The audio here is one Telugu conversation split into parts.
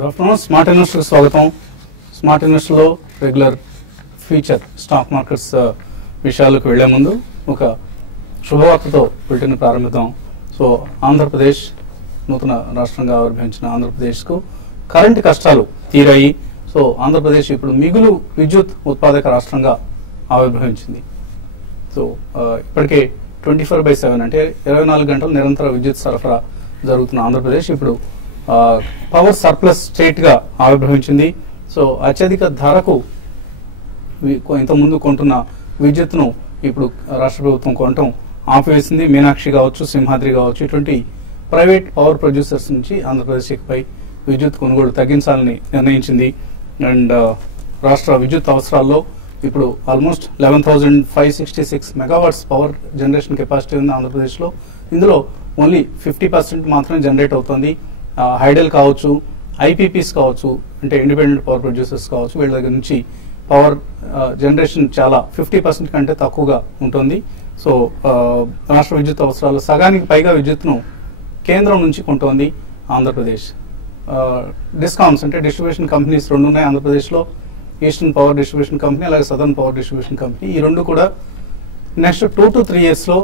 Good afternoon. స్మార్ట్ ఇన్వెస్టర్ స్వాగతం. స్మార్ట్ ఇన్వెస్టర్ లో రెగ్యులర్ ఫీచర్ స్టాక్ మార్కెట్స్ విషయాలకు వెళ్లే ముందు ఒక శుభవార్తతో బులెటిన్ ప్రారంభిద్దాం. సో ఆంధ్రప్రదేశ్ నూతన రాష్ట్రంగా ఆవిర్భవించిన ఆంధ్రప్రదేశ్కు కరెంటు కష్టాలు తీరాయి. సో ఆంధ్రప్రదేశ్ ఇప్పుడు మిగులు విద్యుత్ ఉత్పాదక రాష్ట్రంగా ఆవిర్భవించింది. సో ఇప్పటికే 24/7 అంటే 24 గంటలు నిరంతర విద్యుత్ సరఫరా జరుగుతున్న ఆంధ్రప్రదేశ్ ఇప్పుడు పవర్ సర్ప్లస్ స్టేట్ గా ఆవిర్భవించింది. సో అత్యధిక ధరకు ఇంతకుముందు కొంటున్న విద్యుత్తును ఇప్పుడు రాష్ట్ర ప్రభుత్వం కొనటం ఆపివేసింది. మీనాక్షి కావచ్చు, సింహాద్రి కావచ్చు, ఇటువంటి ప్రైవేట్ పవర్ ప్రొడ్యూసర్స్ నుంచి ఆంధ్రప్రదేశ్ పై విద్యుత్ కొనుగోలు తగ్గించాలని నిర్ణయించింది. అండ్ రాష్ట్ర విద్యుత్ అవసరాల్లో ఇప్పుడు almost 11,566 megawatts power generation capacity ఉంది ఆంధ్రప్రదేశ్లో. ఇందులో ఓన్లీ 50% మాత్రమే జనరేట్ అవుతుంది. హైడెల్ కావచ్చు, ఐపీపీస్ కావచ్చు, అంటే ఇండిపెండెంట్ పవర్ ప్రొడ్యూసర్స్ కావచ్చు, వీళ్ళ దగ్గర నుంచి పవర్ జనరేషన్ చాలా 50% కంటే తక్కువగా ఉంటుంది. సో రాష్ట్ర విద్యుత్ అవసరాలు సగానికి పైగా విద్యుత్ను కేంద్రం నుంచి కొంటోంది ఆంధ్రప్రదేశ్. డిస్కామ్స్ అంటే డిస్ట్రిబ్యూషన్ కంపెనీస్ రెండు ఉన్నాయి ఆంధ్రప్రదేశ్లో. ఈస్టర్న్ పవర్ డిస్ట్రిబ్యూషన్ కంపెనీ, అలాగే సదర్న్ పవర్ డిస్ట్రిబ్యూషన్ కంపెనీ. ఈ రెండు కూడా నెక్స్ట్ 2 to 3 years లో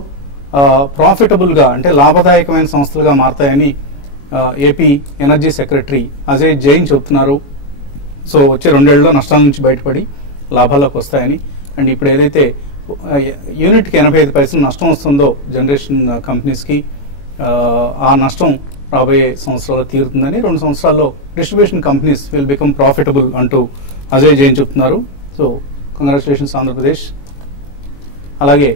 ప్రాఫిటబుల్ గా అంటే లాభదాయకమైన సంస్థలుగా మారతాయని AP energy secretary Ajay Jain చెబుతున్నారు. సో వచ్చే 2 ఏళ్లలో నష్టాల నుంచి బయటపడి లాభాలకు వస్తాయని. అండ్ ఇప్పుడు ఏదైతే యూనిట్కి 85 పైసలు నష్టం వస్తుందో జనరేషన్ కంపెనీస్కి, ఆ నష్టం రాబోయే సంవత్సరాల్లో తీరుతుందని, 2 సంవత్సరాల్లో distribution companies will become profitable అంటూ అజయ్ జైన్ చెప్తున్నారు. So congratulations Andhra Pradesh. అలాగే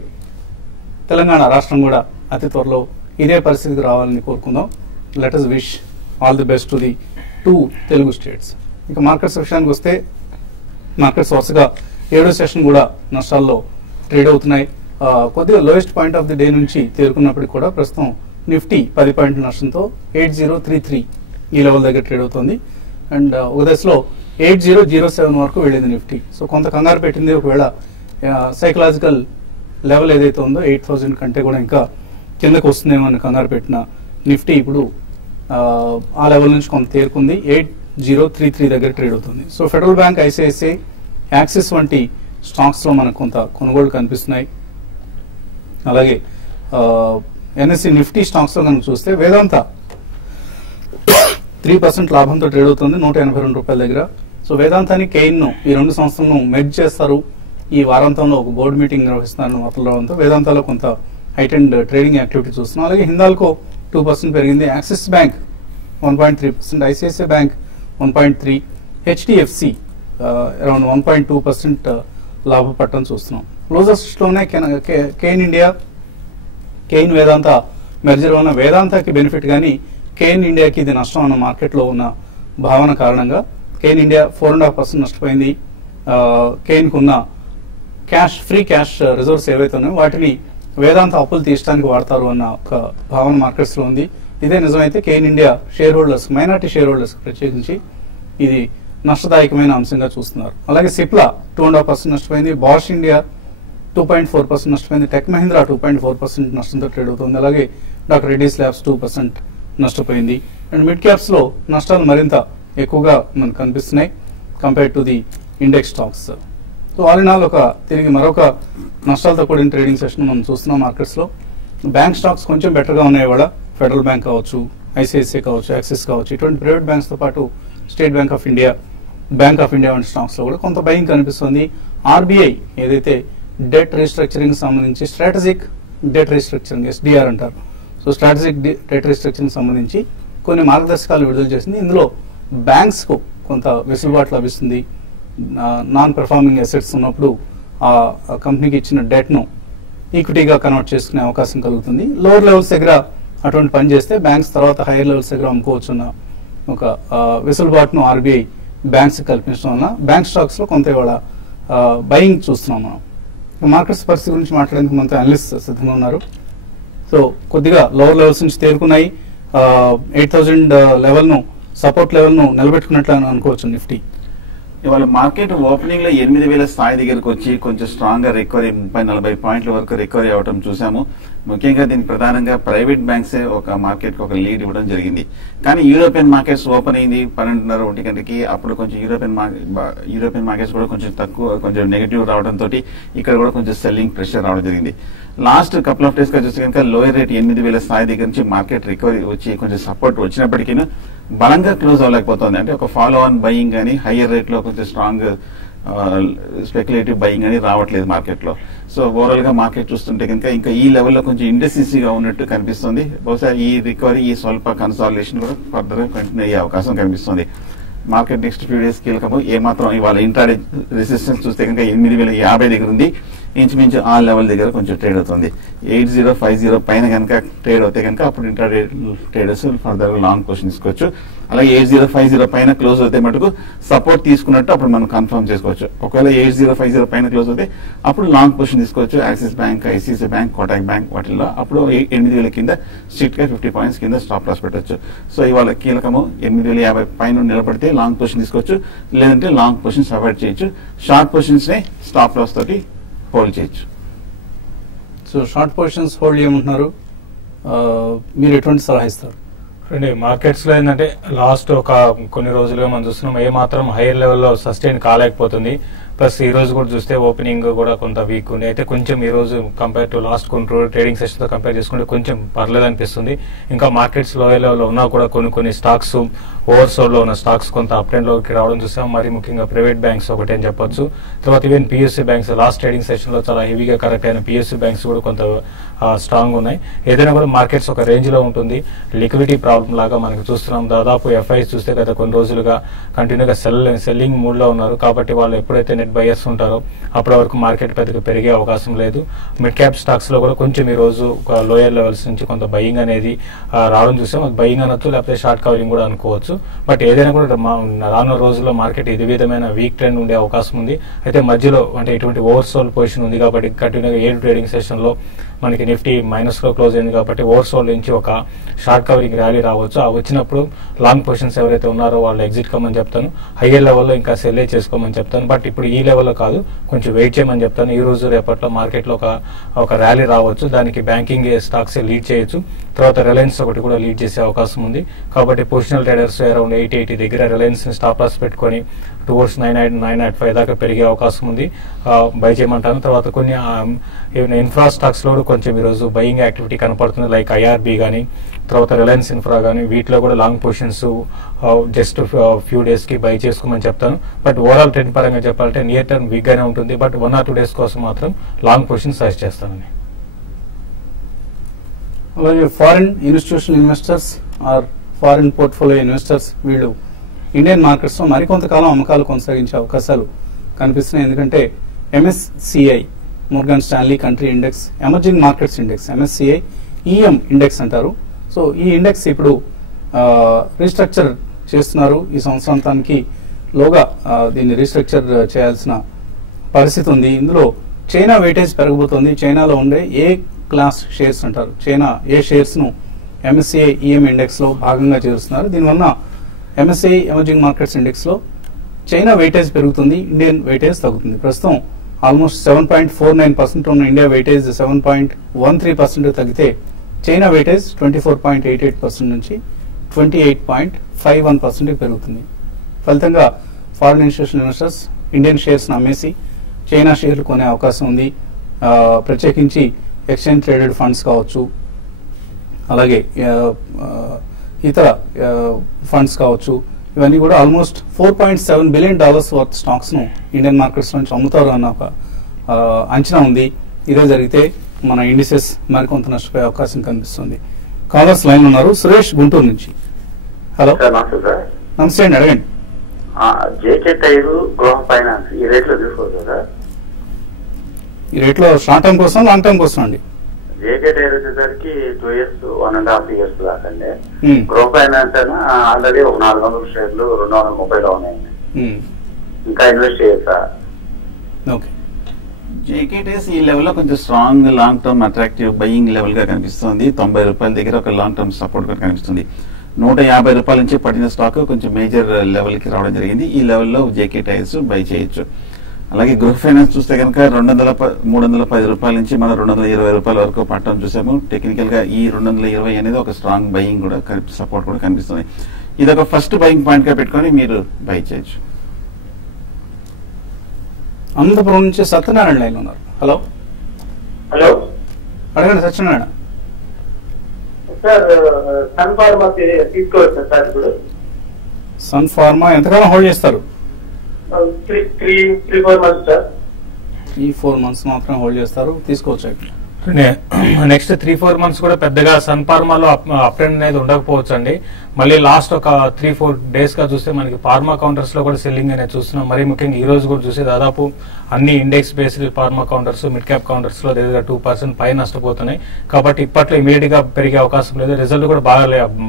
తెలంగాణ రాష్ట్రం కూడా అతి త్వరలో ఇదే పరిస్థితికి రావాలని కోరుకుందాం. Let us wish all the best to the 2 Telugu states. ఇక మార్కెట్స్ విషయానికి వస్తే మార్కెట్స్ వరుసగా 7వ సెషన్ కూడా నష్టాల్లో ట్రేడ్ అవుతున్నాయి. కొద్దిగా lowest point of the day నుంచి తేరుకున్నప్పటికీ కూడా ప్రస్తుతం నిఫ్టీ 10 పాయింట్ల నష్టంతో 8033 ఈ లెవెల్ దగ్గర ట్రేడ్ అవుతుంది. అండ్ ఒక దశలో 8007 వరకు వెళ్ళింది నిఫ్టీ. సో కొంత కంగారు పెట్టింది. ఒకవేళ సైకలాజికల్ లెవెల్ ఏదైతే ఉందో 8000 కంటే కూడా ఇంకా కిందకు వస్తుందేమో అని కంగారు పెట్టిన నిఫ్టీ ఇప్పుడు ఆ లెవెల్ నుంచి కొంత తేరుకుంది. 8033 దగ్గర ట్రేడ్ అవుతుంది. So federal bank, ICICI, axis వంటి స్టాక్స్ లో మనకు కొంత కొనుగోలు కనిపిస్తున్నాయి. అలాగే ఎన్ఎస్సి నిఫ్టీ స్టాక్స్ లో కనుక చూస్తే వేదాంత 3% లాభంతో ట్రేడ్ అవుతుంది 182 రూపాయల దగ్గర. సో వేదాంతాన్ని, కెయిన్ ను, ఈ 2 సంస్థలను మెర్జ్ చేస్తారు. ఈ వారాంతంలో ఒక బోర్డు మీటింగ్ నిర్వహిస్తున్నారు అతలతో. వేదాంతాలో కొంత హైటెండ్ ట్రేడింగ్ యాక్టివిటీ చూస్తున్నాం. అలాగే హిందాల్కో 2% పెరిగింది. Axis bank 1.3%, ICICI bank 1.3%, HDFC around 1.2% లాభపట్టడం చూస్తున్నాం. క్లోజెస్ట్ లోనే కెయిన్ ఇండియా, కెయిన్ వేదాంత మెర్జర్ వల్ల వేదాంతకి బెనిఫిట్ కానీ కెయిన్ ఇండియాకి ఇది నష్టం అన్న మార్కెట్లో ఉన్న భావన కారణంగా కెయిన్ ఇండియా 4.5% నష్టపోయింది. కెయిన్కు ఉన్న ఫ్రీ క్యాష్ రిజర్వ్స్ ఏవైతే ఉన్నాయో వాటిని వేదాంత అప్పులు తీయడానికి వాడతారు అన్న ఒక భావన మార్కెట్స్ లో ఉంది. ఇదే నిజమైతే Cain India share holders, minority share holders ప్రత్యేకించి ఇది నష్టదాయకమైన అంశంగా చూస్తున్నారు. అలాగే సిప్లా 2.5% నష్టపోయింది. బాష్ ఇండియా 2.4% నష్టపోయింది. టెక్ మహీంద్రా 2.4% నష్టంతో ట్రేడ్ అవుతుంది. అలాగే డాక్టర్ రెడ్డీస్ ల్యాబ్స్ 2% నష్టపోయింది. అండ్ మిడ్ క్యాప్స్ లో నష్టాలు మరింత ఎక్కువగా మనకు కనిపిస్తున్నాయి compare to the index stocks. So all in all తిరిగి మరొక నష్టాలతో కూడిన ట్రేడింగ్ సెషన్ మనం చూస్తున్నాం మార్కెట్స్ లో. బ్యాంక్ స్టాక్స్ కొంచెం బెటర్ గా ఉన్నాయి ఇవాళ. ఫెడరల్ బ్యాంక్ కావచ్చు, ఐసిఐసిఐ కావచ్చు, యాక్సిస్ కావచ్చు, ఇటువంటి ప్రైవేట్ బ్యాంక్స్ తో పాటు state bank of India, bank of India వంటి స్టాక్స్ లో కూడా కొంత బయింగ్ కనిపిస్తుంది. ఆర్బీఐ ఏదైతే డెట్ రీస్ట్రక్చరింగ్ సంబంధించి స్ట్రాటజిక్ డెట్ రీస్ట్రక్చరింగ్ SDR అంటారు. సో స్ట్రాటజిక్ డెట్ రీస్ట్రక్చరింగ్ సంబంధించి కొన్ని మార్గదర్శకాలు విడుదల చేసింది. ఇందులో బ్యాంక్స్ కు కొంత వెసులుబాటు లభిస్తుంది. నాన్ పెర్ఫార్మింగ్ అసెట్స్ ఉన్నప్పుడు ఆ కంపెనీకి ఇచ్చిన డెట్ ను ఈక్విటీగా కన్వర్ట్ చేసుకునే అవకాశం కలుగుతుంది. లోవర్ లెవెల్స్ దగ్గర అటువంటి పని చేస్తే బ్యాంక్స్ తర్వాత హైయర్ లెవెల్స్ దగ్గర అమ్ముకోవచ్చు అన్న ఒక వెసులుబాటును ఆర్బీఐ బ్యాంక్స్ కల్పించడం వల్ల బ్యాంక్ స్టాక్స్ లో కొంత ఇవాళ బయింగ్ చూస్తున్నాం మనం. మార్కెట్స్ పరిస్థితి గురించి మాట్లాడేందుకు మనతో అనలిస్ట్ సిద్ధంగా ఉన్నారు. సో కొద్దిగా లోవర్ లెవెల్స్ నుంచి తేరుకున్నాయి. 8000 లెవెల్ ను, సపోర్ట్ లెవెల్ ను నిలబెట్టుకున్నట్లు అనుకోవచ్చు నిఫ్టీ. ఇవాళ మార్కెట్ ఓపెనింగ్ లో 8,000 స్థాయి దగ్గరకు వచ్చి కొంచెం స్ట్రాంగ్ గా రికవరీ 30-40 పాయింట్ల వరకు రికవరీ అవడం చూసాము. ముఖ్యంగా దీనికి ప్రధానంగా ప్రైవేట్ బ్యాంక్స్ ఒక మార్కెట్ కి ఒక లీడ్ ఇవ్వడం జరిగింది. కానీ యూరోపియన్ మార్కెట్స్ ఓపెన్ అయింది 12:30-1 గంటకి. అప్పుడు కొంచెం యూరోపియన్ మార్కెట్స్ కూడా కొంచెం తక్కువ, కొంచెం నెగిటివ్ రావడంతో ఇక్కడ కూడా కొంచెం సెల్లింగ్ ప్రెషర్ రావడం జరిగింది. లాస్ట్ కపుల్ ఆఫ్ డేస్ గా చూస్తే కనుక లోయర్ రేట్ 8,000 స్థాయి దగ్గర నుంచి మార్కెట్ రికవరీ వచ్చి కొంచెం సపోర్ట్ వచ్చినప్పటికీ బలంగా క్లోజ్ అవ్వలేకపోతుంది. అంటే ఒక ఫాలో ఆన్ బయింగ్ కానీ హయ్యర్ రేట్ లో కొంచెం స్ట్రాంగ్ స్పెక్యులేటివ్ బయింగ్ అని రావట్లేదు మార్కెట్ లో. సో ఓవరాల్ గా మార్కెట్ చూస్తుంటే కనుక ఇంకా ఈ లెవెల్లో కొంచెం ఇండెసిసివ్ ఉన్నట్టు కనిపిస్తుంది. బహుశా ఈ రికవరీ, ఈ స్వల్ప కన్సాలిడేషన్ కూడా ఫర్దర్ గా కంటిన్యూ అయ్యే అవకాశం కనిపిస్తుంది. మార్కెట్ నెక్స్ట్ ఫ్యూ డేస్ కీలకము. ఏమాత్రం ఇవాళ ఇంట్రాడే రెసిస్టెన్స్ చూస్తే కనుక 8,050 దగ్గర ఉంది. ఇంచుమించు ఆ లెవెల్ దగ్గర కొంచెం ట్రేడ్ అవుతుంది. 8050 పైన కనుక ట్రేడ్ అవుతే కనుక అప్పుడు intraday traders further long position తీసుకోవచ్చు. అలాగే 8050 పైన క్లోజ్ అవుతే మటుకు సపోర్ట్ తీసుకున్నట్టు అప్పుడు మనం కన్ఫర్మ్ చేసుకోవచ్చు. ఒకవేళ 8050 పైన క్లోజ్ అవుతే అప్పుడు లాంగ్ పొజిషన్ తీసుకోవచ్చు. Axis bank, ICICI bank, Kotak bank వాటిల్లో అప్పుడు 8,000 కింద స్ట్రిక్ట్ గా 50 పాయింట్స్ కింద స్టాప్ లాస్ పెట్టచ్చు. సో ఇవాళ కీలకము 8,050 పైన నిలబడితే లాంగ్ పొజిషన్ తీసుకోవచ్చు, లేదంటే లాంగ్ పొజిషన్స్ అవాయిడ్ చేయొచ్చు. షార్ట్ పొజిషన్స్ ని స్టాప్ లాస్ తోటి హోల్డ్ చేయొచ్చు. సో షార్ట్ పొజిషన్స్ హోల్డ్ చేయమంటున్నారు, మీరు ఎటువంటి సలహా ఇస్తారు? మార్కెట్స్ లో ఏంటంటే లాస్ట్ ఒక కొన్ని రోజులుగా మనం చూస్తున్నాం ఏ మాత్రం హైయర్ లెవెల్లో సస్టైన్ కాలేకపోతుంది. ప్లస్ ఈ రోజు కూడా చూస్తే ఓపెనింగ్ కూడా కొంత వీక్ ఉంది. అయితే కొంచెం ఈ రోజు కంపేర్ టు లాస్ట్ కొన్ని ట్రేడింగ్ సెషన్ తో కంపేర్ చేసుకుంటే కొంచెం పర్లేదు అనిపిస్తుంది. ఇంకా మార్కెట్స్ లోయర్ లెవెల్లో ఉన్నా కూడా కొన్ని స్టాక్స్ ఓవర్సోల్డ్ లో ఉన్న స్టాక్స్ కొంత అప్ ట్రెండ్ లోకి రావడం చూసాం. మరి ముఖ్యంగా ప్రైవేట్ బ్యాంక్స్ ఒకటి అని చెప్పొచ్చు. తర్వాత even PSC banks last trading session లో చాలా హెవీగా కరెక్ట్ అయిన పిఎస్సీ బ్యాంక్స్ కూడా కొంత స్ట్రాంగ్ ఉన్నాయి. ఏదైనా కూడా మార్కెట్స్ ఒక రేంజ్ లో ఉంటుంది. లిక్విడిటీ ప్రాబ్లం లాగా మనకు చూస్తున్నాం. దాదాపు ఎఫ్ఐస్ చూస్తే గత కొన్ని రోజులుగా కంటిన్యూగా సెల్లింగ్ మూడ్ లో ఉన్నారు. కాబట్టి వాళ్ళు ఎప్పుడైతే నెట్ బయర్స్ ఉంటారో అప్పటి వరకు మార్కెట్ పెద్దగా పెరిగే అవకాశం లేదు. మిడ్ క్యాప్ స్టాక్స్ లో కూడా కొంచెం ఈ రోజు లోయర్ లెవెల్స్ నుంచి కొంత బయింగ్ అనేది రావడం చూసాం. అది బయింగ్ అనొచ్చు, లేకపోతే షార్ట్ కవరింగ్ కూడా అనుకోవచ్చు. బట్ ఏదైనా కూడా రానున్న రోజుల్లో మార్కెట్ ఇది విధమైన వీక్ ట్రెండ్ ఉండే అవకాశం ఉంది. అయితే మధ్యలో అంటే ఇటువంటి ఓవర్సోల్డ్ పొజిషన్ ఉంది కాబట్టి కంటిన్యూగా 7 ట్రేడింగ్ సెషన్ లో మనకి నిఫ్టీ మైనస్ లో క్లోజ్ అయింది కాబట్టి ఓవర్సోల్డ్ నుంచి ఒక షార్ట్ కవరింగ్ ర్యాలీ రావచ్చు. ఆ వచ్చినప్పుడు లాంగ్ పొజిషన్స్ ఎవరైతే ఉన్నారో వాళ్ళు ఎగ్జిట్ కమ్మని చెప్తాను. హైయర్ లెవెల్లో ఇంకా సెల్ చేసుకోమని చెప్తాను. బట్ ఇప్పుడు ఈ లెవెల్లో కాదు, కొంచెం వెయిట్ చేయమని చెప్తాను. ఈ రోజు రేపట్లో మార్కెట్ లో ఒక ర్యాలీ రావచ్చు. దానికి బ్యాంకింగ్ స్టాక్స్ లీడ్ చేయొచ్చు. తర్వాత రిలయన్స్ ఒకటి కూడా లీడ్ చేసే అవకాశం ఉంది. కాబట్టి పొజిషనల్ ట్రేడర్స్ అరౌండ్ 880 దగ్గర రిలయన్స్ స్టాప్ లాస్ పెట్టుకొని టువర్డ్స్ 995 దాకా పెరిగే అవకాశం ఉంది. బై చేయమంటాను. తర్వాత కొన్ని ఇన్ఫ్రా స్టాక్స్ లో కొంచెం ఈరోజు బయింగ్ యాక్టివిటీ కనపడుతుంది. లైక్ ఐఆర్బి కానీ, తర్వాత రిలయన్స్ ఇన్ఫ్రా కానీ, వీటిలో కూడా long positions just few days కి బై చేసుకోమని చెప్తాను. బట్ ఓవరాల్ ట్రెండ్ పరంగా చెప్పాలంటే నియర్ టర్మ్ వీక్ గానే ఉంటుంది. బట్ 1 or 2 days కోసం మాత్రం లాంగ్ పొజిషన్ సజెస్ట్ చేస్తానని. అలాగే foreign institutional investors or foreign portfolio investors వీళ్ళు ఇండియన్ మార్కెట్స్ లో మరికొంతకాలం అమ్మకాలు కొనసాగించే అవకాశాలు కనిపిస్తున్నాయి. ఎందుకంటే MSCI Morgan Stanley country index, emerging markets index, MSCI EM index అంటారు. సో ఈ ఇండెక్స్ ఇప్పుడు రీస్ట్రక్చర్ చేస్తున్నారు. ఈ సంవత్సరాంతానికి లోగా దీన్ని రీస్ట్రక్చర్ చేయాల్సిన పరిస్థితి ఉంది. ఇందులో చైనా వెయిటేజ్ పెరగబోతోంది. చైనాలో ఉండే ఏ క్లాస్ షేర్స్ అంటారు, చైనా ఏ షేర్స్ ను ఎంఎస్సిఐ ఈఎం ఇండెక్స్ లో భాగంగా చేరుస్తున్నారు. దీనివల్ల ఎంఎస్సిఐ ఎమర్జింగ్ మార్కెట్స్ ఇండెక్స్ లో చైనా వెయిటేజ్ పెరుగుతుంది, ఇండియన్ వెయిటేజ్ తగ్గుతుంది. ప్రస్తుతం ఆల్మోస్ట్ 7.49% ఉన్న ఇండియా వెయిటేజ్ 7.13% తగ్గితే చైనా వెయిటేజ్ 24.88% నుంచి 28.51% పెరుగుతుంది. ఫలితంగా foreign institutional investors Indian shares అమ్మేసి చైనా షేర్లు కొనే అవకాశం ఉంది. ప్రత్యేకించి ఎక్స్చేంజ్ ట్రేడెడ్ ఫండ్స్ కావచ్చు, అలాగే ఇతర ఫండ్స్ కావచ్చు, ఇవన్నీ కూడా ఆల్మోస్ట్ $4.7 బిలియన్ వర్త్ స్టాక్స్ ను ఇండియన్ మార్కెట్స్ నుంచి అమ్ముతారు అన్న ఒక అంచనా ఉంది. ఇదే జరిగితే మన ఇండిసెస్ మరికొంత నష్టపోయే అవకాశం కనిపిస్తుంది. కాలర్స్ లైన్ ఉన్నారు. సురేష్ గుంటూరు నుంచి. హలో, నమస్తే అండి, అడగండి. జేకే టైర్, గృహ ఫైనాన్స్ ఈ రేట్లో తీసుకోవచ్చు సార్? ఈ రేట్లో షార్ట్ టర్మ్ కోసం, లాంగ్ టర్మ్ కోసం అండి? జేకే టైర్ వచ్చేసరికి 2 years 1.5 years దాకా అండి. గృహ ఫైనాన్స్ అయినా ఆల్రెడీ ఒక 400 షేర్లు 230లో ఉన్నాయండి. ఇంకా ఇన్వెస్ట్ చేయొచ్చా? ఓకే. జేకేటీఎస్ ఈ లెవెల్లో కొంచెం strong long term attractive buying level గా కనిపిస్తుంది. 90 రూపాయల దగ్గర ఒక లాంగ్ టర్మ్ సపోర్ట్ గా కనిపిస్తుంది. 150 రూపాయల నుంచి పడిన స్టాక్ కొంచెం మేజర్ లెవెల్ కి రావడం జరిగింది. ఈ లెవెల్లో జేకే టైర్స్ బై చేయొచ్చు. అలాగే గృహ ఫైనాన్స్ చూస్తే కనుక 310 రూపాయల నుంచి మనం 220 రూపాయల వరకు పట్టడం చూసాము. టెక్నికల్ గా ఈ 220 అనేది ఒక స్ట్రాంగ్ బయింగ్ కూడా సపోర్ట్ కూడా కనిపిస్తుంది. ఇది ఒక ఫస్ట్ బయింగ్ పాయింట్ గా పెట్టుకొని మీరు బై చేయొచ్చు. అనంతపురం నుంచి సత్యనారాయణ లైన్ ఉన్నారు. హలో అడగండి సత్యనారాయణ. సార్ సన్ ఫార్మా తీసుకోవచ్చు సార్ ఇప్పుడు. సన్ ఫార్మా ఎంతకాలం హోల్డ్ చేస్తారు? 3-4 months సార్. 3-4 months మాత్రం హోల్డ్ చేస్తారు, తీసుకోవచ్చు. నెక్స్ట్ 3-4 months కూడా పెద్దగా సన్ ఫార్మాలో అప్ ట్రెండ్ అనేది ఉండకపోవచ్చు అండి. మళ్ళీ లాస్ట్ ఒక 3-4 days గా చూస్తే మనకి ఫార్మా కౌంటర్స్ లో కూడా సెల్లింగ్ అనేది చూస్తున్నాం. మరీ ముఖ్యంగా ఈ రోజు కూడా చూస్తే దాదాపు అన్ని index based pharma counters, mid cap counters లో 2% పై నష్టపోతున్నాయి. కాబట్టి ఇప్పట్లో ఇమీడియట్ గా పెరిగే అవకాశం లేదు. రిజల్ట్ కూడా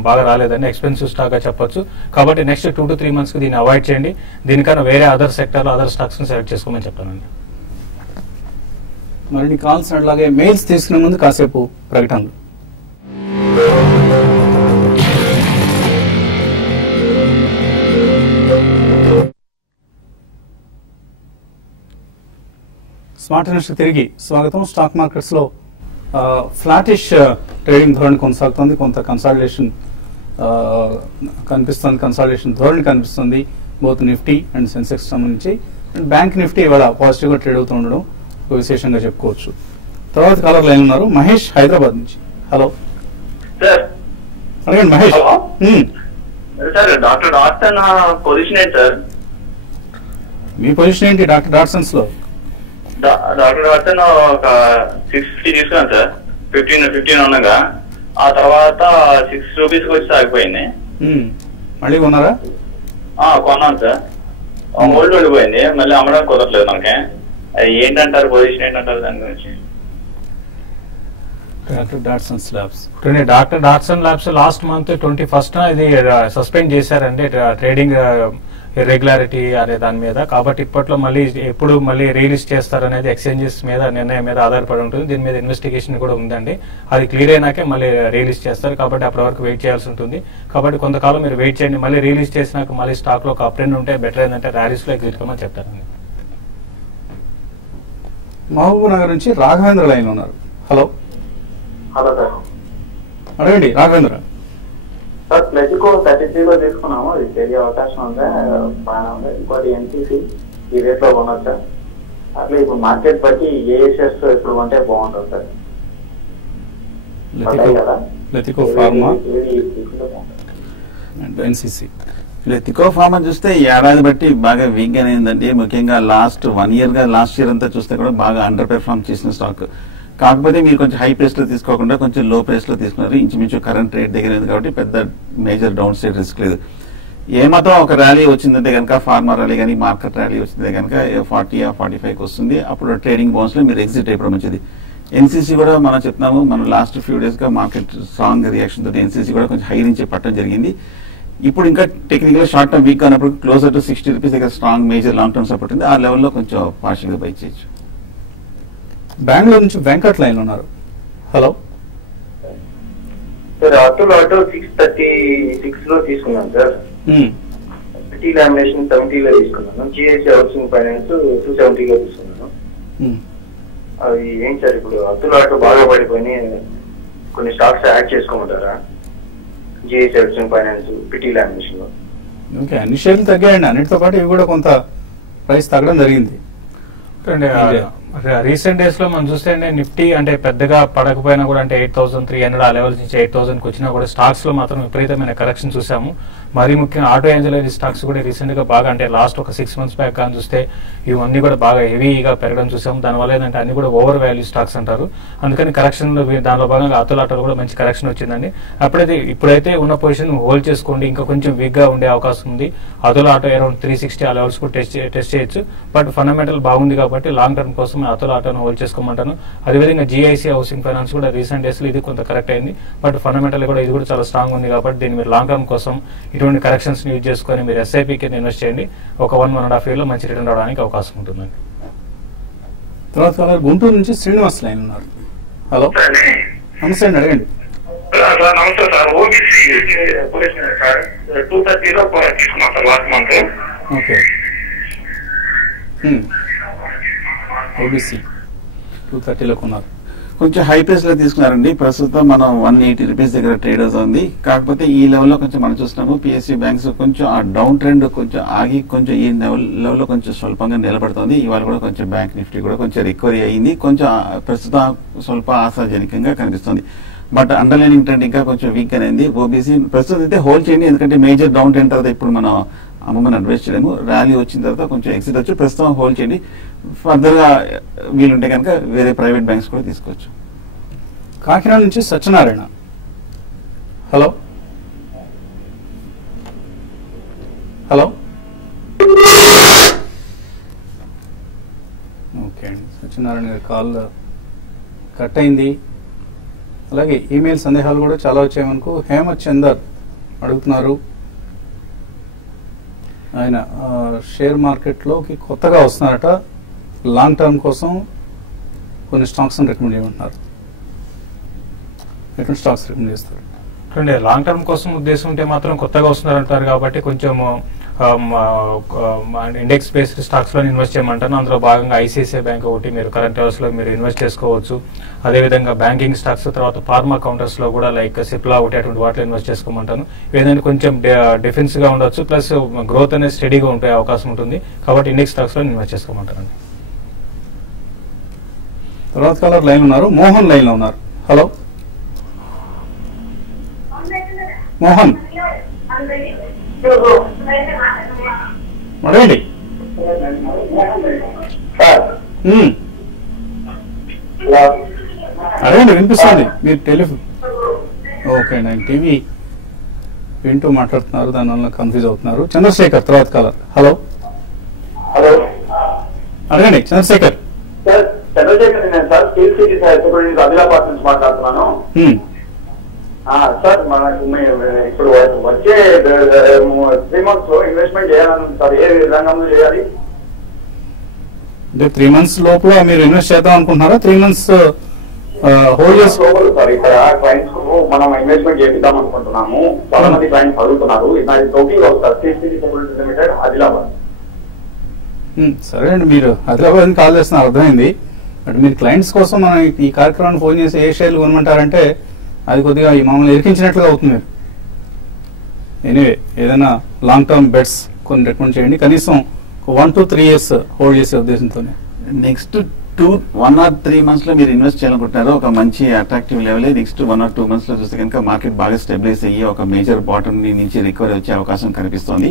బాగా రాలేదండి, ఎక్స్పెన్సివ్ స్టాక్ గా చెప్పొచ్చు. కాబట్టి నెక్స్ట్ 2 to 3 months కి దీన్ని అవాయిడ్ చేయండి. దీనికన్నా వేరే అదర్ సెక్టర్ అదర్ స్టాక్స్ ని సెలెక్ట్ చేసుకోమని చెప్తానండి. మరిన్ని కాల్స్ అలాగే మెయిల్స్ తీసుకునే ముందు కాసేపు ప్రకటనలు. స్మార్ట్ ఇన్వెస్టర్ తిరిగి స్వాగతం. స్టాక్ మార్కెట్స్ లో ఫ్లాటిష్ ట్రేడింగ్ ధోరణి కొనసాగుతుంది. కొంత కన్సాలిడేషన్ కనిపిస్తుంది, కన్సాలిడేషన్ ధోరణి కనిపిస్తుంది బోత్ నిఫ్టీ అండ్ సెన్సెక్స్ సంబంధించి. అండ్ బ్యాంక్ నిఫ్టీ ఇవాళ పాజిటివ్ గా ట్రేడ్ అవుతూ ఉండడం విశేషంగా చెప్పుకోవచ్చు. తర్వాత కాలర్ లైన్ ఉన్నారు మహేష్ హైదరాబాద్ నుంచి. Hello sir. అడగండి Mahesh. Sir doctor Datson position ఏంటి సార్? మీ పొజిషన్ ఏంటి డాక్టర్ డాట్సన్స్ లో? డాక్టర్ డాట్సన్ ఒక 650 తీసుకున్నాను సార్. 15 ఉండగా ఆ తర్వాత 6 రూపీస్ వచ్చి ఆగిపోయింది. మళ్ళీ కొన్నారా? కొన్నాను సార్. హోల్డ్ ఉండిపోయింది, మళ్ళీ అమ్మడానికి కుదరలేదు మనకి. ఏంటంటారు పొజిషన్ ఏంటంటారు దాని గురించి? Doctor Datsons labs doctor Datson labs last month 21st ఇది సస్పెండ్ చేశారండి ట్రేడింగ్ ఇర్రెగ్యులారిటీ అనే దాని మీద. కాబట్టి ఇప్పట్లో మళ్ళీ ఎప్పుడు మళ్ళీ రిలీజ్ చేస్తారనేది ఎక్స్చేంజెస్ మీద నిర్ణయం మీద ఆధారపడి ఉంటుంది. దీని మీద ఇన్వెస్టిగేషన్ కూడా ఉందండి. అది క్లియర్ అయినాకే మళ్ళీ రిలీజ్ చేస్తారు. కాబట్టి అప్పటి వరకు వెయిట్ చేయాల్సి ఉంటుంది. కాబట్టి కొంతకాలం మీరు వెయిట్ చేయండి. మళ్ళీ రిలీజ్ చేసినాక మళ్ళీ స్టాక్ లో ఒక అప్ ట్రెండ్ ఉంటే బెటర్ ఏంటంటే ర్యాలీస్ లో ఎగ్జిట్ కమని చెప్తారండి. మహబూబ్ నగర్ నుంచి రాఘవేంద్ర లైన్ ఉన్నారు. Hello sir. అడగండి రాఘవేంద్ర. సార్ ప్లెటికో 33 తీసుకున్నాము, ఇది పెరిగే అవకాశం ఉందా? బాగా ఉంది. ఇంకోటి ఎన్సీసీ ఈ రేట్ లో కొనొచ్చు సార్. అట్లా ఇప్పుడు మార్కెట్ బట్టి ఏ షేర్స్ ఇప్పుడు కొంటే బాగుంటుంది సార్? లెతికో ఫార్మా అండ్ ఎన్సీసీ. లెతికో ఫార్మా చూస్తే ఏడాది బట్టి బాగా వీక్ గానే ఉందండి. ముఖ్యంగా లాస్ట్ 1 year గా లాస్ట్ ఇయర్ అంతా చూస్తే కూడా బాగా అండర్ పెర్ఫార్మ్ చేసిన స్టాక్. కాకపోతే మీరు కొంచెం హై ప్రైస్ లో తీసుకోకుండా కొంచెం లో ప్రైస్ లో తీసుకున్నారు. ఇంచుమించు కరెంట్ రేట్ దగ్గర ఉంది కాబట్టి పెద్ద మేజర్ డౌన్ సైడ్ రిస్క్ లేదు. ఏమాత్రం ఒక ర్యాలీ వచ్చిందంటే కనుక ఫార్మా ర్యాలీ కానీ మార్కెట్ ర్యాలీ వచ్చిందంటే కనుక 40-45 వస్తుంది. అప్పుడు ట్రేడింగ్ బౌన్స్ లో మీరు ఎగ్జిట్ అయిపోవడం మంచిది. ఎన్సీసీ కూడా మనం చెప్తున్నాము, మనం లాస్ట్ ఫ్యూ డేస్ గా మార్కెట్ స్ట్రాంగ్ రియాక్షన్ తోటి ఎన్సీసీ కూడా కొంచెం హై నుంచి పట్టడం జరిగింది. ఇప్పుడు ఇంకా టెక్నికల్ షార్ట్ టర్మ్ వీక్ అన్నప్పుడు క్లోజర్ టు 60 రూపీస్ దగ్గర strong major long term support ఉంది. ఆ లెవెల్లో కొంచెం పార్షియల్ గా బై చేయొచ్చు. బెంగళూరు నుంచి వెంకట్ లైన్ ఉన్నారు. Hello sir. ఆటో 636 లో తీసుకున్నాను సార్. సిటీ లామినేషన్ 70 లో తీసుకున్నాను. జిఐసి హౌసింగ్ ఫైనాన్స్ 270 లో తీసుకున్నాను. అవి ఏంటి సార్ ఇప్పుడు ఆటో బాగా పడిపోయి కొన్ని స్టాక్స్ యాడ్ చేసుకోమంటారా? GIC housing finance, Pitti lamination లో. ఓకే, అన్ని షేర్లు తగ్గాయండి. అన్నిటితో పాటు ఇవి కూడా కొంత ప్రైస్ తగ్గడం జరిగింది. రీసెంట్ డేస్ లో మనం చూస్తే నిఫ్టీ అంటే పెద్దగా పడకపోయినా కూడా అంటే 8,300 ఆ లెవెల్స్ నుంచి 8,000 కి వచ్చినా కూడా స్టాక్స్ లో మాత్రం విపరీతమైన కరెక్షన్ చూసాము. మరీ ముఖ్యంగా ఆటో ఏంజల్ స్టాక్స్ కూడా రీసెంట్ గా బాగా అంటే లాస్ట్ ఒక 6 months బ్యాక్ కానీ చూస్తే ఇవన్నీ కూడా బాగా హెవీగా పెరగడం చూసాము. దానివల్ల ఏంటంటే అన్ని కూడా ఓవర్ వాల్యూ స్టాక్స్ అంటారు. అందుకని కరెక్షన్ దానిలో భాగంగా ఆటోలో కూడా మంచి కరెక్షన్ వచ్చిందండి. ఇప్పుడైతే ఉన్న పొజిషన్ హోల్డ్ చేసుకోండి. ఇంకా కొంచెం వీక్ గా ఉండే అవకాశం ఉంది. ఆటో అరౌండ్ 360 ఆ లెవెల్స్ కూడా టెస్ట్ చేయొచ్చు. బట్ ఫండమెంటల్ బాగుంది కాబట్టి లాంగ్ టర్మ్ కోసం ఆటోను హోల్డ్ చేసుకోమంటాను. అదేవిధంగా జిఐసి హౌసింగ్ ఫైనాన్స్ కూడా రీసెంట్ డేస్ లో ఇది కొంత కరెక్ట్ అయింది. బట్ ఫండమెంటల్ కూడా ఇది కూడా చాలా స్ట్రాంగ్ ఉంది కాబట్టి దీన్ని మీరు లాంగ్ టర్మ్ కోసం ఇటువంటి కరెక్షన్స్ యూజ్ చేసుకుని మీరు ఎస్ఐపి కింద ఇన్వెస్ట్ చేయండి. ఒక 1.5 year లో మంచి రిటర్న్ రావడానికి అవకాశం ఉంటుందండి. తర్వాత గుంటూరు నుంచి శ్రీనివాస్ లైన్ ఉన్నారు. హలో నమస్తే అండి, అడగండి. సార్ నమస్తే సార్. ఓబీసీ సార్ 230లో తీసుకున్నాం sir last month. Okay, OBC 230లో కొన్నారు. కొంచెం హై ప్రైస్ లో తీసుకున్నారండి. ప్రస్తుతం మనం 180 రూపీస్ దగ్గర ట్రేడ్ అవుతుంది. కాకపోతే ఈ లెవెల్లో కొంచెం మనం చూస్తున్నాము పిఎస్యూ బ్యాంక్స్ కొంచెం ఆ డౌన్ ట్రెండ్ కొంచెం ఆగి కొంచెం ఈ లెవెల్లో కొంచెం స్వల్పంగా నిలబడుతుంది. ఇవాళ కూడా కొంచెం బ్యాంక్ నిఫ్టీ కూడా కొంచెం రికవరీ అయ్యింది. కొంచెం ప్రస్తుతం స్వల్ప ఆశాజనకంగా కనిపిస్తుంది. బట్ అండర్లైనింగ్ ట్రెండ్ ఇంకా కొంచెం వీక్ అనేది. ఓబీసీ ప్రస్తుతం అయితే హోల్డ్ చేయండి, ఎందుకంటే మేజర్ డౌన్ ట్రెండ్ తర్వాత ఇప్పుడు మనం అమ్మమని అడ్వైస్ చేయలేము. ర్యాలీ వచ్చిన తర్వాత కొంచెం ఎక్సిట్ వచ్చు. ప్రస్తుతం హోల్డ్ చేయండి. ఫర్దర్ గా వీలుంటే కనుక వేరే ప్రైవేట్ బ్యాంక్స్ కూడా తీసుకోవచ్చు. కాకినాడ నుంచి సత్యనారాయణ. హలో హలో ఓకే అండి, సత్యనారాయణ గారి కాల్ కట్ అయింది. అలాగే ఈమెయిల్ సందేహాలు కూడా చాలా వచ్చాయి మనకు. హేమత్ చందర్ అడుగుతున్నారు, ఆయన షేర్ మార్కెట్లోకి కొత్తగా వస్తున్నారట, లాంగ్ టర్మ్ కోసం కొన్ని స్టాక్స్ రికమెండ్ చేయమంటున్నారు. ఎటువంటి స్టాక్స్ రికమెండ్ చేస్తారు? అంటే లాంగ్ టర్మ్ కోసం ఉద్దేశం ఉంటే మాత్రం కొత్తగా వస్తున్నారంటారు కాబట్టి కొంచెం ఇండెక్స్ బేస్డ్ స్టాక్స్ లో ఇన్వెస్ట్ చేయమంటాను. అందులో భాగంగా ఐసిఐసిఐ బ్యాంక్ ఒకటి మీరు కరెంట్ అవర్స్ లో మీరు ఇన్వెస్ట్ చేసుకోవచ్చు. అదేవిధంగా బ్యాంకింగ్ స్టాక్స్, తర్వాత ఫార్మా కౌంటర్స్ లో కూడా లైక్ సిప్లా ఒకటి అటువంటి వాటిలో ఇన్వెస్ట్ చేసుకోమంటాను. ఏదైనా కొంచెం డిఫెన్స్ గా ఉండొచ్చు, ప్లస్ గ్రోత్ అనేది స్టడీగా ఉండే అవకాశం ఉంటుంది. కాబట్టి ఇండెక్స్ స్టాక్స్ లో ఇన్వెస్ట్ చేసుకోమంటాను. తర్వాత కాలర్ లైన్ ఉన్నారు, మోహన్ లైన్ లో ఉన్నారు. హలో మోహన్, అడగండి. అడగండి, వినిపిస్తుంది. మీరు టెలిఫోన్ ఓకే అండి, టీవీ వింటూ మాట్లాడుతున్నారు, దానివల్ల కన్ఫ్యూజ్ అవుతున్నారు. చంద్రశేఖర్ తర్వాత కాలర్. హలో హలో అడగండి చంద్రశేఖర్. సార్ చంద్రశేఖర్ నేను సార్ స్టీల్ సిటీ ఆదిలాబాద్ నుంచి మాట్లాడుతున్నాను. సార్ మనకు ఇప్పుడు వచ్చే 3 months లో ఇన్వెస్ట్మెంట్ చేయాలని సార్, ఏ రంగంలో చేయాలి? అంటే 3 months లోపల మీరు ఇన్వెస్ట్ చేద్దాం అనుకుంటున్నారా? 3 months హోల్డ్ చేసి సార్ ఇక్కడ క్లయింట్స్ కు మనం ఇన్వెస్ట్మెంట్ చేద్దాం అనుకుంటున్నాము. చాలా మంది క్లయింట్స్ అడుగుతున్నారు. నాది talking sir, steel city securities limited Adilabad. సరే అండి, మీరు హైదరాబాద్ కాల్ చేస్తున్నారు, అర్థమైంది. బట్ మీరు క్లయింట్స్ కోసం మనం ఈ కార్యక్రమాన్ని ఫోన్ చేసి ఏ షేర్లు కొనమంటారంటే అది కొద్దిగా ఈ మమ్మల్ని ఇరికించినట్లుగా అవుతుంది. ఎనీవే ఏదైనా లాంగ్ టర్మ్ బెట్స్ కొన్ని రికమెండ్ చేయండి, కనీసం 1 to 3 years హోల్డ్ చేసే ఉద్దేశంతోనే. నెక్స్ట్ 1 or 3 months లో మీరు ఇన్వెస్ట్ చేయాలనుకుంటున్నారు, ఒక మంచి attractive level. Next 1 or 2 months లో చూస్తే కనుక మార్కెట్ బాగా స్టెబిలైజ్ అయ్యి ఒక మేజర్ బాటమ్ నుంచి రికవరీ వచ్చే అవకాశం కనిపిస్తోంది.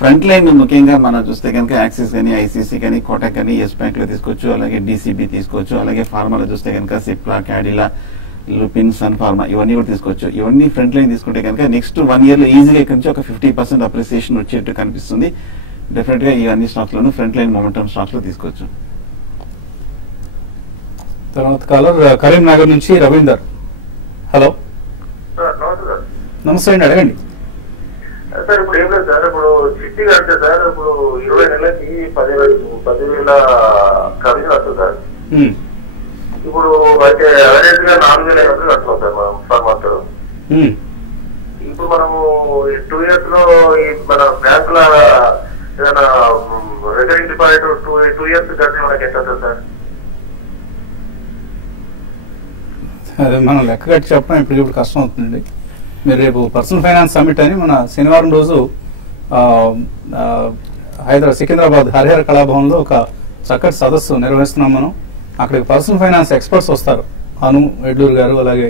ఫ్రంట్ లైన్ ముఖ్యంగా మనం చూస్తే కనుక యాక్సిస్ కానీ, ఐసీసీ కానీ, కోటక్ కానీ, ఎస్ బ్యాంక్ లో తీసుకోవచ్చు, అలాగే డీసీబీ తీసుకోవచ్చు, అలాగే ఫార్మాలో చూస్తే కనుక సిప్లా, క్యాడిలా, లుపిన్, సన్ ఫార్మా ఇవన్నీ కూడా తీసుకోవచ్చు. ఇవన్నీ ఫ్రంట్ లైన్ తీసుకుంటే కనుక నెక్స్ట్ 1 year లో ఈజీగా ఇక్కడ నుంచి ఒక 50% అప్రిసియేషన్ వచ్చేట్టు కనిపిస్తుంది. డెఫినెట్ గా ఈ అన్ని స్టాక్స్ లోను ఫ్రంట్ లైన్ మొమెంటమ్ స్టాక్స్ లో తీసుకోవచ్చు. తర్వాత కాలర్ కరీంనగర్ నుంచి రవీందర్. హలో నమస్తే అండి, అడగండి. సార్ ఇప్పుడు ఏం లేదు సార్, ఇప్పుడు చిట్టి కడితే సార్ ఇప్పుడు 20 నెలలకి 10,000 కమిషన్ వస్తుంది సార్. ఇప్పుడు అయితే అవరేజ్ గా 4,500 కట్టుకోం సార్ మనం పర్ మంత్. ఇప్పుడు మనము 2 years లో మన బ్యాంకుల ఏదైనా రికరింగ్ డిపాజిట్ 2 years కడితే మనకి ఎంత వస్తుంది సార్? అదే మనం లెక్క కట్టి చెప్పడం ఇప్పుడు కష్టం అవుతుందండి. మీరు రేపు పర్సనల్ ఫైనాన్స్ సమ్మిట్ అని మన శనివారం రోజు సికింద్రాబాద్ హరిహర కళాభవన్లో ఒక చక్కటి సదస్సు నిర్వహిస్తున్నాం మనం. అక్కడికి పర్సనల్ ఫైనాన్స్ ఎక్స్పర్ట్స్ వస్తారు. అను ఎడ్లూరు గారు, అలాగే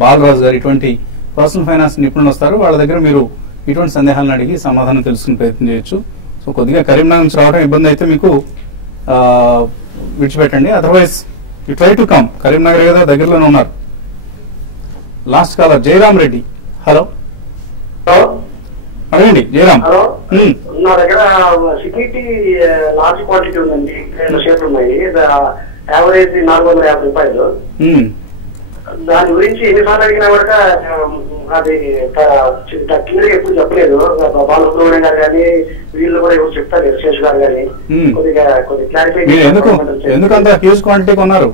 బాలరాజు గారు, ఇటువంటి పర్సనల్ ఫైనాన్స్ నిపుణులు వస్తారు. వాళ్ళ దగ్గర మీరు ఇటువంటి సందేహాలను అడిగి సమాధానం తెలుసుకునే ప్రయత్నం చేయొచ్చు. సో కొద్దిగా కరీంనగర్ నుంచి రావడం ఇబ్బంది అయితే మీకు విడిచిపెట్టండి, otherwise you try to come. Karimnagar కదా దగ్గరలోనే ఉన్నారు. Last caller Jayaram Reddy. Hello అడగండి జయరామ్. హలో, నా దగ్గర సిక్యూరిటీ లార్జ్ క్వాంటిటీ ఉందండి, 2 షేర్లు ఉన్నాయి. యావరేజ్ 450 రూపాయలు. దాని గురించి ఎన్నిసార్లు అడిగినా కూడా అది క్లియర్ ఎప్పుడు చెప్పలేదు. బాలసుబ్రహ్మణ్యం గారు కానీ వీళ్ళు కూడా ఎవరు చెప్తారు, శేష్ గారు కానీ కొద్దిగా క్లారిఫై. ఎందుకంత హ్యూజ్ క్వాంటిటీ కొన్నారు?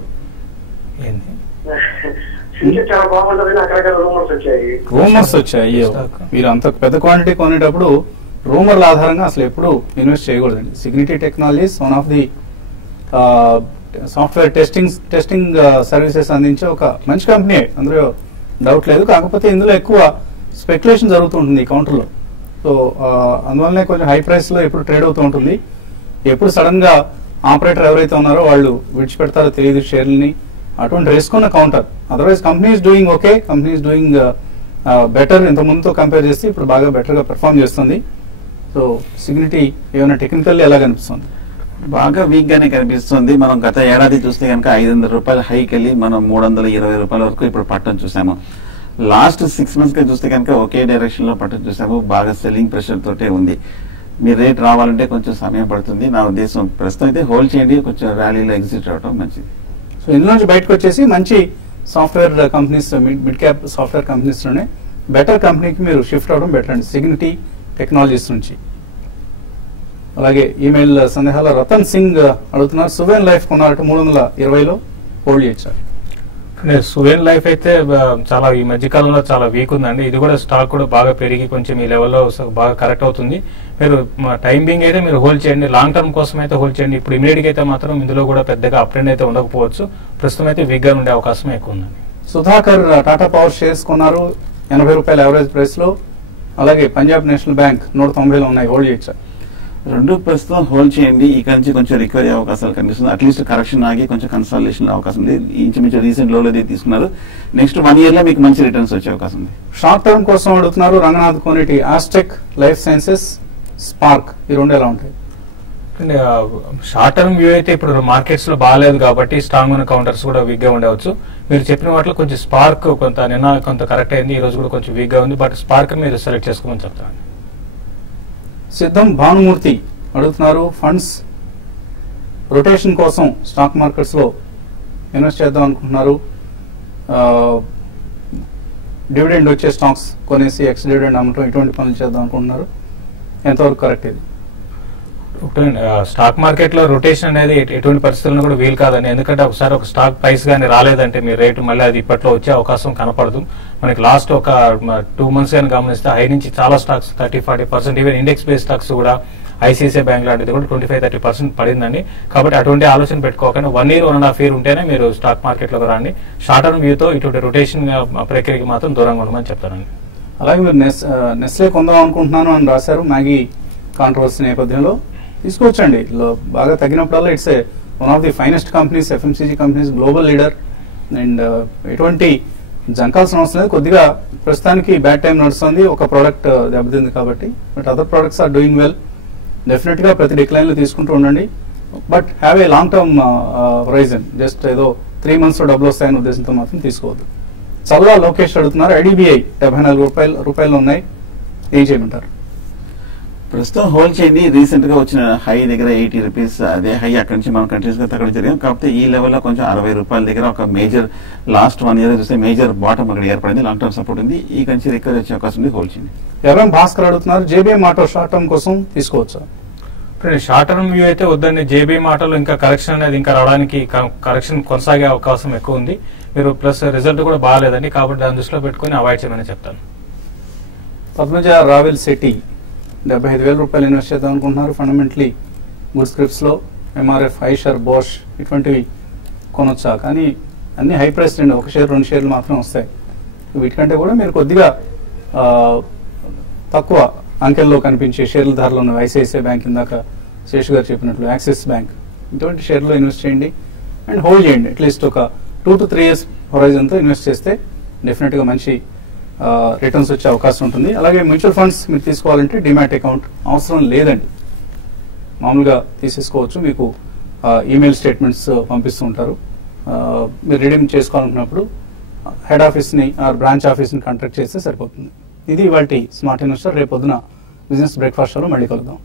ఫ్యూచర్ చాలా బాగుంటుందని అక్కడక్కడ రూమర్స్ వచ్చాయి. రూమర్స్ వచ్చాయి. అయ్యో, మీరు అంత పెద్ద క్వాంటిటీ కొనేటప్పుడు రూమర్ల ఆధారంగా అసలు ఎప్పుడు ఇన్వెస్ట్ చేయకూడదండి. Cigniti technologies one of the software testing services అందించే ఒక మంచి కంపెనీ, అందులో డౌట్ లేదు. కాకపోతే ఇందులో ఎక్కువ స్పెక్యులేషన్ జరుగుతుంటుంది ఈ కౌంటర్లో. సో అందువల్లనే కొంచెం హై ప్రైస్ లో ఎప్పుడు ట్రేడ్ అవుతూ ఉంటుంది. ఎప్పుడు సడన్ గా ఆపరేటర్ ఎవరైతే ఉన్నారో వాళ్ళు విడిచిపెడతారో తెలియదు షేర్లని. అటువంటి రిస్క్ ఉన్న counter. Otherwise company is doing okay, company is doing better. ఇంత ముందుతో కంపేర్ చేస్తే ఇప్పుడు బాగా బెటర్ గా పెర్ఫార్మ్ చేస్తుంది. సో సిగ్నిటీ ఏమైనా టెక్నికల్లీ ఎలా కనిపిస్తుంది? బాగా వీక్ గానే కనిపిస్తుంది. మనం గత ఏడాది చూస్తే కనుక 500 రూపాయల హైకి వెళ్ళి మనం 320 రూపాయల వరకు ఇప్పుడు పట్టడం చూసాము. లాస్ట్ 6 months గా చూస్తే కనుక ఒకే డైరెక్షన్ లో పట్టడం చూసాము. బాగా సెల్లింగ్ ప్రెషర్ తోటే ఉంది. మీ రేట్ రావాలంటే కొంచెం సమయం పడుతుంది నా ఉద్దేశం. ప్రస్తుతం అయితే హోల్డ్ చేయండి, కొంచెం ర్యాలీలో ఎగ్జిట్ అవడం మంచిది. సో ఇందులో నుంచి బయటకు వచ్చేసి మంచి software companies, mid cap software companies లోనే బెటర్ కంపెనీకి మీరు షిఫ్ట్ అవడం బెటర్ అండి, సిగ్నిటీ టెక్నాలజీస్ నుంచి. అలాగే ఈమెయిల్ సందేహాల రతన్ సింగ్ అడుగుతున్నారు, Suven life కొన్నారట 320లో hold చేయొచ్చారు. Suven life అయితే చాలా ఈ మధ్య కాలంలో చాలా వీక్ ఉందండి. ఇది కూడా స్టాక్ కూడా బాగా పెరిగి కొంచెం ఈ లెవెల్లో బాగా కరెక్ట్ అవుతుంది. మీరు టైం బింగ్ అయితే మీరు హోల్డ్ చేయండి, లాంగ్ టర్మ్ కోసం అయితే హోల్డ్ చేయండి. ఇప్పుడు ఇమీడియట్ అయితే మాత్రం ఇందులో కూడా పెద్దగా అప్ ట్రెండ్ అయితే ఉండకపోవచ్చు. ప్రస్తుతం అయితే వీక్ గా ఉండే అవకాశం ఎక్కువ ఉందండి. సుధాకర్ టాటా పవర్ షేర్స్ కొన్నారు 80 రూపాయల యావరేజ్ ప్రైస్ లో. అలాగే పంజాబ్ నేషనల్ బ్యాంక్ 190లో ఉన్నాయి, హోల్డ్ చేయొచ్చారు. రెండు ప్రస్తుతం హోల్డ్ చేయండి. ఇక నుంచి కొంచెం రికవరీ అవకాశాలు కనిపిస్తుంది. అట్లీస్ట్ కరెక్షన్ ఆగి కొంచెం కన్సాలిడేషన్ అవకాశం ఉంది. ఇంచుమించు రీసెంట్ లోలో తీసుకున్నారు. నెక్స్ట్ 1 year లో మీకు మంచి రిటర్న్స్ వచ్చే అవకాశం ఉంది. షార్ట్ టర్మ్ కోసం అడుగుతున్నారు రంగనాథ్ కోనేటి, ఆస్టెక్ లైఫ్ సైన్సెస్, స్పార్క్, ఈ రెండు ఎలా ఉంటాయి? షార్ట్ టర్మ్ వ్యూ అయితే ఇప్పుడు మార్కెట్స్ లో బాగాలేదు కాబట్టి స్ట్రాంగ్ ఉన్న కౌంటర్స్ కూడా వీక్ గా ఉండవచ్చు. మీరు చెప్పిన వాటిలో కొంచెం స్పార్క్ నిన్న కొంత కరెక్ట్ అయింది, ఈ రోజు కూడా కొంచెం వీక్ గా ఉంది. బట్ స్పార్క్ మీరు సెలెక్ట్ చేసుకోమని చెప్తాను. సిద్ధం భానుమూర్తి అడుగుతున్నారు, ఫండ్స్ రొటేషన్ కోసం స్టాక్ మార్కెట్స్ లో ఇన్వెస్ట్ చేద్దాం అనుకుంటున్నారు. డివిడెండ్ వచ్చే స్టాక్స్ కొనేసి ఎక్స్ డివిడెండ్ అమ్మటం, ఇటువంటి పనులు చేద్దాం అనుకుంటున్నారు. ఎంతవరకు కరెక్ట్ ఇది? స్టాక్ మార్కెట్ లో రొటేషన్ అనేది ఎటువంటి పరిస్థితుల్లో కూడా వీలు కాదండి. ఎందుకంటే ఒకసారి ఒక స్టాక్ ప్రైస్ గానీ రాలేదంటే మీ రేటు మళ్ళీ అది ఇప్పట్లో వచ్చే అవకాశం కనపడదు. మనకి లాస్ట్ ఒక 2 months గానీ గమనిస్తే హై నుంచి చాలా stocks 30-40%, even index base stocks కూడా ఐసిఐసిఐ బ్యాంక్ లాంటిది కూడా 25-30% పడిందండి. కాబట్టి అటువంటి ఆలోచన పెట్టుకోకుండా 1 year 1.5 year ఉంటేనే మీరు స్టాక్ మార్కెట్ లో రండి. షార్ట్ టర్మ్ వ్యూతో ఇటువంటి రొటేషన్ ప్రక్రియకి మాత్రం దూరంగా ఉండమని చెప్తానండి. అలాగే మీరు నెస్లే కొందాం అనుకుంటున్నాను అని రాశారు, మ్యాగీ కాంట్రవర్సీ నేపథ్యంలో తీసుకోవచ్చండి. బాగా తగ్గినప్పుడల్లా it's one of the finest companies, FMCG companies, global leader. And ఎటువంటి జంకాల్సిన అవసరం లేదు. కొద్దిగా ప్రస్తుతానికి బ్యాడ్ టైం నడుస్తుంది, ఒక ప్రోడక్ట్ దెబ్బతింది కాబట్టి. But other products are doing well. Definite గా ప్రతి డిక్లైన్ లో తీసుకుంటూ ఉండండి. But have a long term horizon. Just ఏదో 3 months లో డబ్బులు వస్తాయనే ఉద్దేశంతో మాత్రం తీసుకోవద్దు. చల్లా లోకేష్ అడుగుతున్నారు, ఐడిబిఐ 74 రూపాయలు ఉన్నాయి, ఏం చేయమంటారు? ప్రస్తుతం హోల్డ్ చేయండి. రీసెంట్ గా వచ్చిన హై దగ్గర 80 రూపీస్, అదే హై అక్కడి నుంచి మనం కంటిన్యూస్ గా తగ్గడం జరిగింది. కాకపోతే ఈ లెవెల్లో కొంచెం 60 రూపాయల దగ్గర ఒక మేజర్ లాస్ట్ 1 year చూస్తే మేజర్ బాటమ్ అక్కడ ఏర్పడింది. లాంగ్ టర్మ్ సపోర్ట్ ఉంది. ఈ నుంచి రికవరీ వచ్చే అవకాశం ఉంది, హోల్డ్ చేయండి. ఎవరైనా భాస్కర్ అడుగుతున్నారు, జేబీఎం ఆటో షార్ట్ టర్మ్ కోసం తీసుకోవచ్చా? షార్ట్ టర్మ్ వ్యూ అయితే వద్దండి. జేబీఎం ఆటోలో ఇంకా కరెక్షన్ అనేది ఇంకా రావడానికి కరెక్షన్ కొనసాగే అవకాశం ఎక్కువ ఉంది. మీరు ప్లస్ రిజల్ట్ కూడా బాగాలేదండి, కాబట్టి దాని దృష్టిలో పెట్టుకుని అవాయిడ్ చేయమని చెప్తాను. పద్మజ రావెల్ సిటీ 75,000 రూపాయలు ఇన్వెస్ట్ చేద్దాం అనుకుంటున్నారు. ఫండమెంటలీ గుడ్ స్క్రిప్ట్స్ లో ఎంఆర్ఎఫ్, ఐషర్, బోష్ ఇటువంటివి కొనొచ్చా? కానీ అన్ని హై ప్రైస్ రండి, 1 share 2 shares మాత్రం వస్తాయి. వీటికంటే కూడా మీరు కొద్దిగా తక్కువ అంకెల్లో కనిపించే షేర్ల ధరలు ఉన్న ఐసిఐసిఐ బ్యాంక్, ఇందాక శేష్ గారు చెప్పినట్లు యాక్సిస్ బ్యాంక్, ఇటువంటి షేర్లో ఇన్వెస్ట్ చేయండి అండ్ హోల్డ్ చేయండి. అట్లీస్ట్ ఒక 2 to 3 years హొరైజన్తో ఇన్వెస్ట్ చేస్తే డెఫినెట్గా మంచి రిటర్న్స్ వచ్చే అవకాశం ఉంటుంది. అలాగే మ్యూచువల్ ఫండ్స్ మీరు తీసుకోవాలంటే డిమాట్ అకౌంట్ అవసరం లేదండి, మామూలుగా తీసేసుకోవచ్చు. మీకు ఈమెయిల్ స్టేట్మెంట్స్ పంపిస్తూ ఉంటారు. మీరు రిడీమ్ చేసుకోవాలనుకున్నప్పుడు హెడ్ ఆఫీస్ని ఆర్ బ్రాంచ్ ఆఫీస్ని కాంటాక్ట్ చేస్తే సరిపోతుంది. ఇది ఇవాల్టి స్మార్ట్ ఇన్వెస్టర్. రేపు పొద్దున బిజినెస్ బ్రేక్ఫాస్ట్ షోలో మళ్ళీ కలుద్దాం.